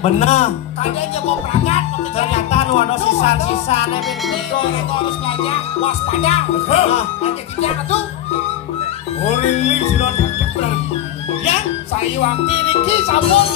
Bener. Kadangnya mau berangkat, Ternyata nu ada sisa-sisa nebin itu harus belajar waspada. Aja kita tuh. Ini sudah benar. Ya, saya waktu Riki sampun.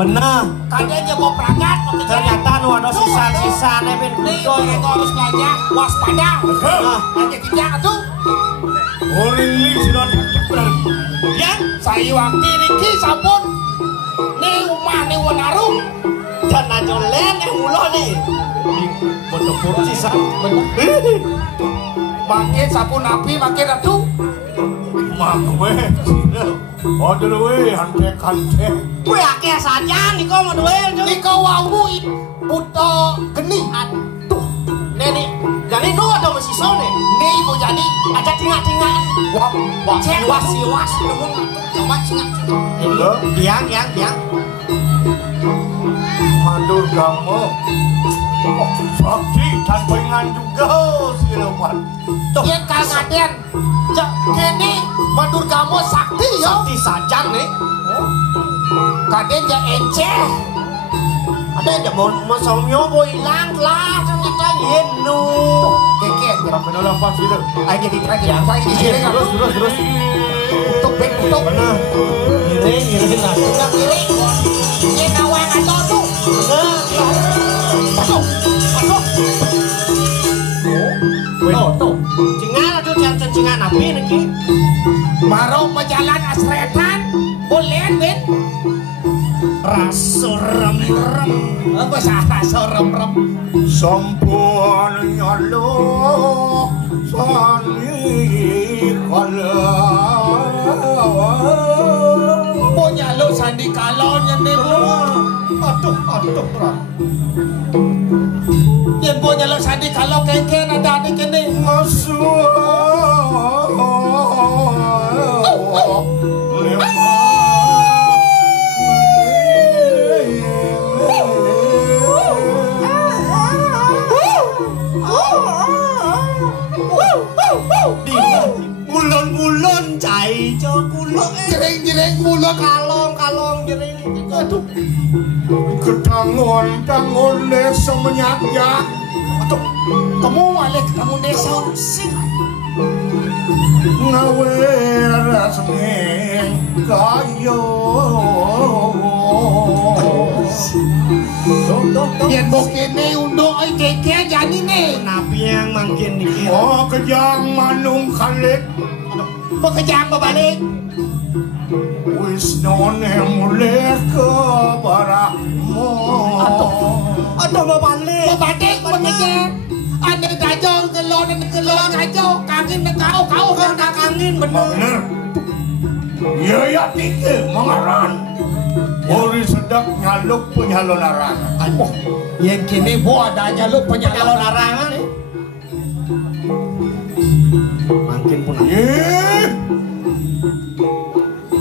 Bener. Kadangnya mau berangkat, Ternyata nu ada sisa-sisa nebin itu harus belajar waspada. Aja kita tuh. Ini sudah benar. Ya, saya waktu Riki sampun. Nih rumah nih Wonarum. Dan najolen yang mulo nih. Bener sisa. Makin sampun api makin atuh. Mak gue. Aduh we hantek-hantek. Gue akeh saja niko mau duel. Niko wawu buto geni. Aduh. Nenek, jadi nu ada masih sone. Nih ibu jadi Ada tinggal-tinggal. wah siwas namun coba cingak. Biang. Mandur kamu. Sakti dan pengen juga si Lewan. Yen kangaden. Cak kene mandur kamu sakti yo. Sakti saja nih. Kaden ja enceh. Ada aja mau somyo mau hilang lah ternyata yenu. Keket Berapa nolong pas itu? aja di sini Terus. untuk ben untuk. Benar. Giring lah. Udah kiri. Ini kawan atau tuh. Masuk. Tuh. Cengal aduh cengal api nih. Maro pejalan asretan. Boleh ben. Rasurem. Apa salah sorem. Sampun nyalo sani kala. Punya lo sandi kalon yang demo. Aduh, bro. Yang punya lo sandi kalau kengken ada di kene. Mulon cai cho kulo Jering mulut kalong jering. aduh. Kedangon desa menyakya. Aduh. Kamu balik kamu desa sih. Ngawer semeng kayo. Yen bokene undo ay keke jadi nih. Nabi yang makin dikit. Oh kejang manung kalik. Bekejang balik. Wis none mulai ke baramu. Aduh mau balik. Balik bekejang. Ada gajong kelon gajong kangin kau Angin bener. Ya tiga mengaran. Ori sedap nyaluk penyalon larangan. Oh, yang kini bo adanya lu Penyalon larangan. Makin pun.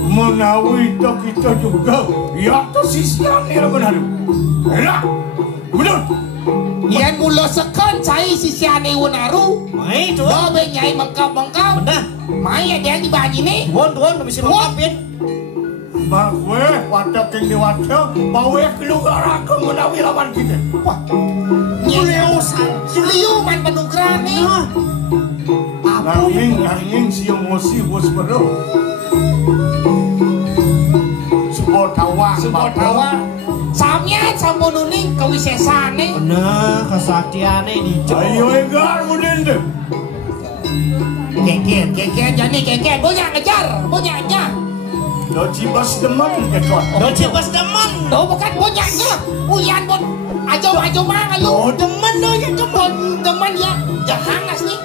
Menawi kita juga. Ya tuh sisian ni benar. Enak. Benar. Yang mula sekon saya sisiane Wonaru. Mai tu. Lo benyai mengkap. Benar. Mai ada yang dibagi nih. Tuan bisa mengapin. Bawe wadah keng dewasa, bawe keluar aku menawi lawan kita. Wah, Liu man penugrah nih. Angin siang mosi bos baru. Sebuah tawa. Samnya sampun uning kewisesane. Bener kesaktiane di. Ayo enggak mudin deh. Keket jadi keket banyak ajar, banyaknya. Lo cibas demen ketut. Lo cibas demen. Lo bukan banyaknya. Uyan bon. Ajo mang lu. Oh demen lo ya demen ya. Jangan nih.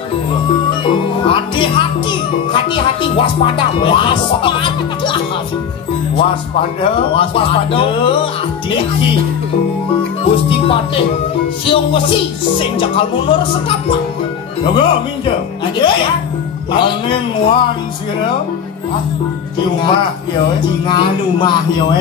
Hati-hati, waspada. Niki. Gusti Patih, siung wesi, sing jakal mundur sekapa. Yoga minjam. Aja ya. Paling wan sira. Di rumah yo. Jingan rumah yo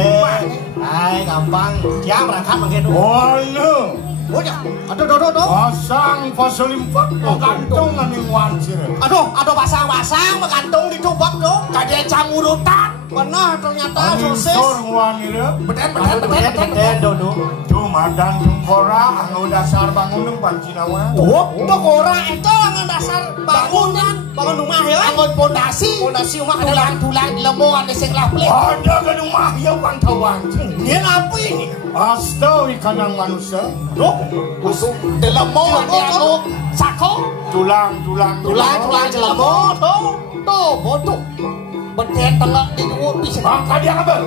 Hai, gampang. Dia berangkat begitu. Oh no. Udah. Aduh. Pasang faselimpak gantung ning wan sira. Aduh pasang bergantung di tubak tuh. Kade cangurutan. Benar ternyata sosis. Wan ira. Beten dodo. Madan jengkora anu dasar bangunan pancinawa. Oh, jengkora itu anu dasar bangunan rumah ya. Angon pondasi rumah tulang lemongan sing laplek. Ada ke rumah ya pantauan. Ini apa ini? Astawi kanang manusia. Duh, busuk lemong anu sako. Tulang lemong tuh bodoh. Beten telak di upi maka dia apa?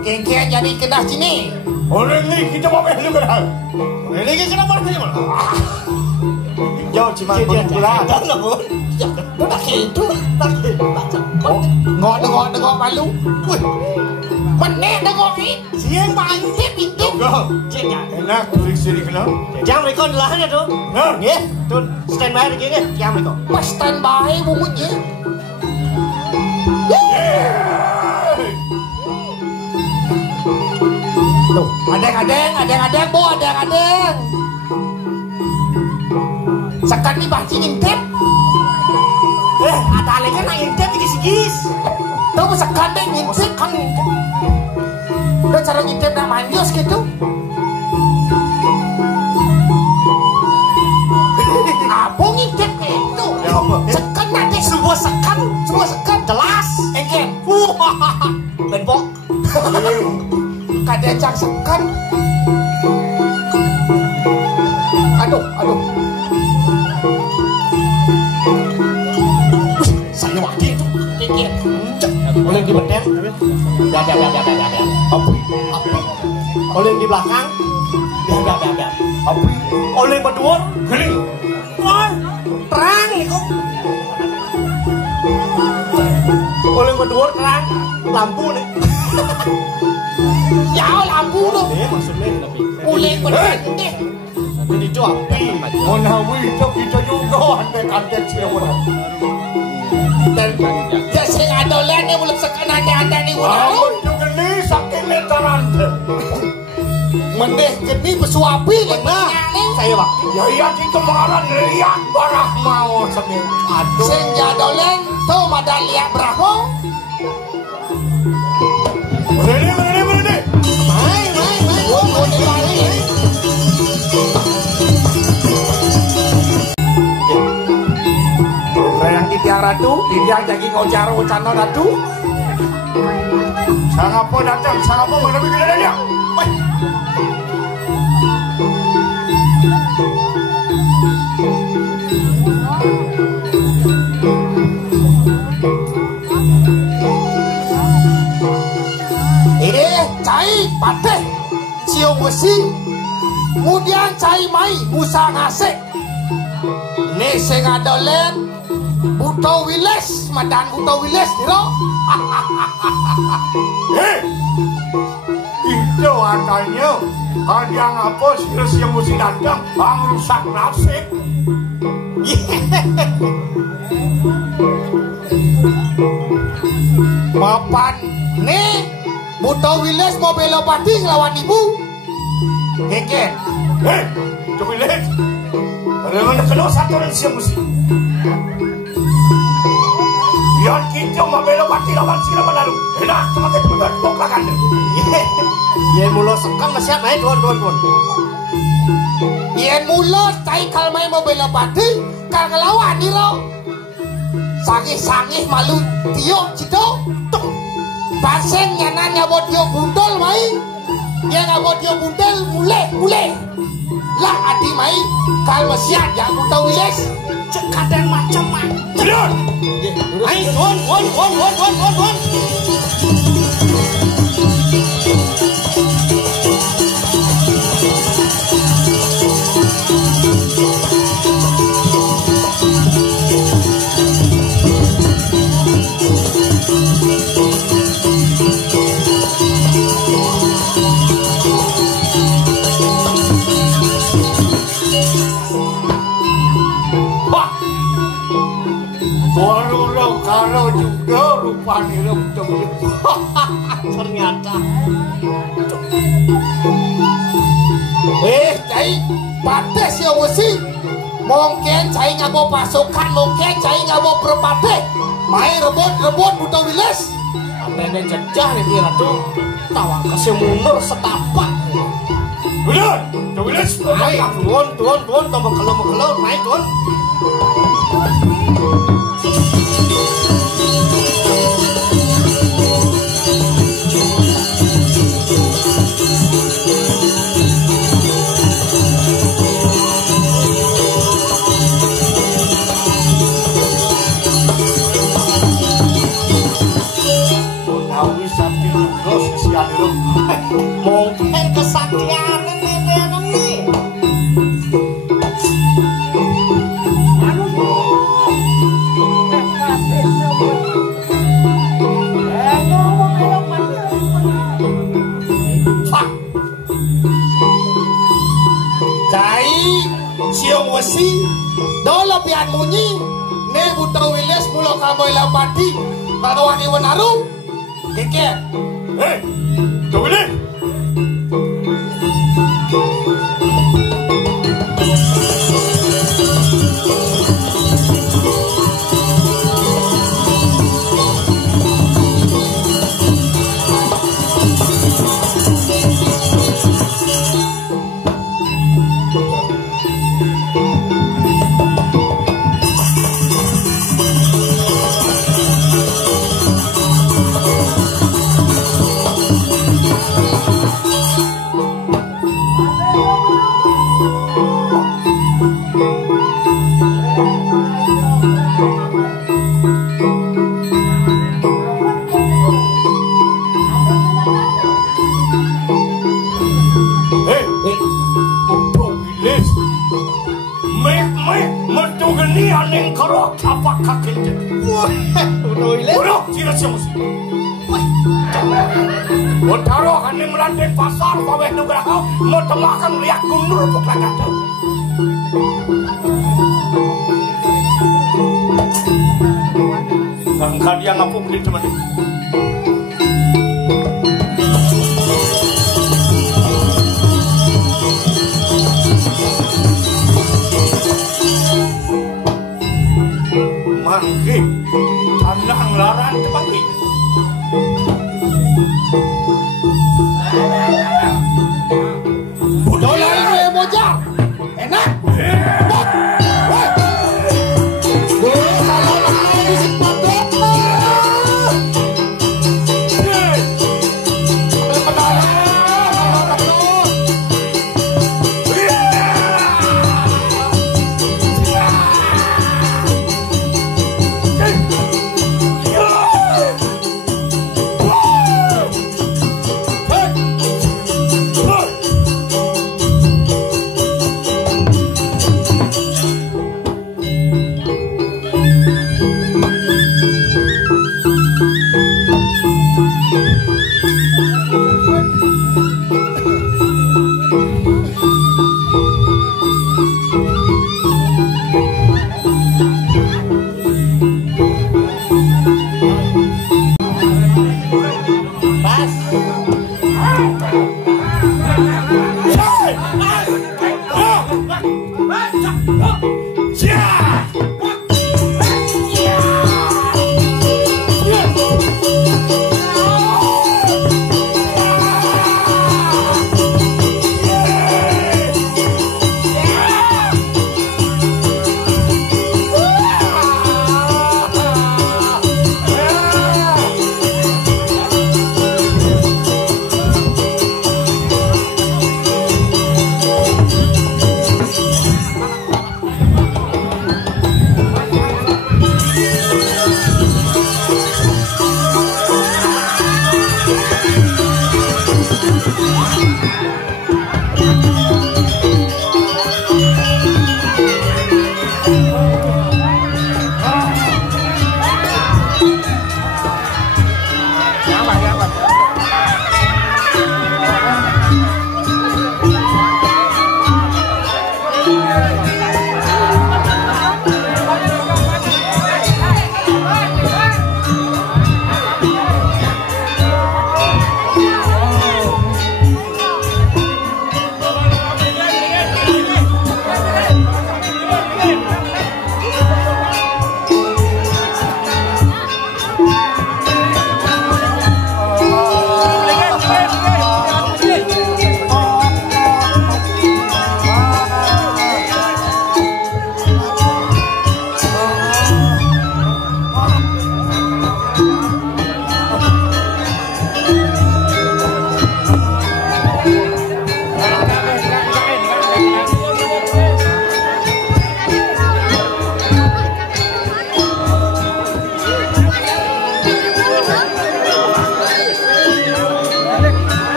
Kengkeng jadi kedah sini. Orang ni kita mau beli berapa? Ini kenapa beli mana? Jauh cuma pula. Dah nak pun. Dah itu. Ngok malu. Wih. Menek dengok ni. Siang banyak pintu. Cek enak tulis sini kena. Jam rekod lahannya tu. Nggih. Tu standby lagi ke? Jam rekod. Pas standby bunyinya. Tuh, adeng, bo, adeng. Sekan ni baci ngintip. Ada lagi nak ngintip gis-gis. Tuh, sekan deh ngintip kan. Udah cara ngintip nak manjus gitu. Apa ngintip itu? Sekan nanti semua sekan jelas. Engken. Benpok. Kada cak sekan. Aduh. Saya wakil itu. Kikir. Oleh di beden. Ya. Oleh di belakang. Ya. Oleh berdua. Kering. Wah, terang itu. Oleh berdua terang. Lampu nih. Ya lampu tu. Maksudnya tapi. Oleh berdua deh. Jadi itu api. Menawi itu kita juga andek siapa. Dan dia sing adolan ni mulut sekan ada ni Awak ulah. juga ni sakit letaran. Mendeh geni bersuapi kena. Saya pak. Ya kita mengaran lihat barah mau sakit. Aduh. Sing adolan tu madan lihat berapa? Berani. Mai. Oh, ni lari. Yang kita ratu, dia jadi ngojar ucano ratu. Sangapa datang, sangapa mengambil kita dia. Cai pateh, cium besi, kemudian cai mai, busa ngasek. Ni sing adolen, buto wiles, madan buto wiles, diro. Itu katanya, kadang apa sih yang mesti datang, rusak nasib. Mapan, ni buto wiles mau belok pati lawan ibu. Keke. Coba lihat. Ada mana kena satu orang siapa mesti. Biar kita mau belok pati lawan siapa lalu. Enak, cuma kita berdoa belakang. Yen mulo sekam masih main tuan. Yen mulo cai kalmai mau belok pati, kal ngelawan ni lo. Sangih malu tiok cito. Pasien nyananya buat dia bundol mai. Dia nggak buat dia bundol mulai. Lah hati mai kal mesiat ya buta wiles. cek kadang macam-macam. Bener. Ayo, won. Karo juga rupanya betul. Ternyata. Cai, pates ya wesi. Mungkin cai nggak mau pasukan, mungkin cai nggak mau berpate. Main rebut buta wiles. Antene jejah nih dia tuh. Tawang kasih mundur setapak. Bener. Wiles. Ayo, tuan, tambah kalau naik tuan. Mungkin kesaktian nih. Cai, siang wesi, dolo pian munyi, ne buta wiles mulo kaboy lapati, karawani wanaru, keket. Hei, Wiles. Utaro kami melantai pasar paweh nugraha mau temakan liak kundur pokoknya. Angkat dia ngapu beli teman. Mangke, tanang larang teman ini.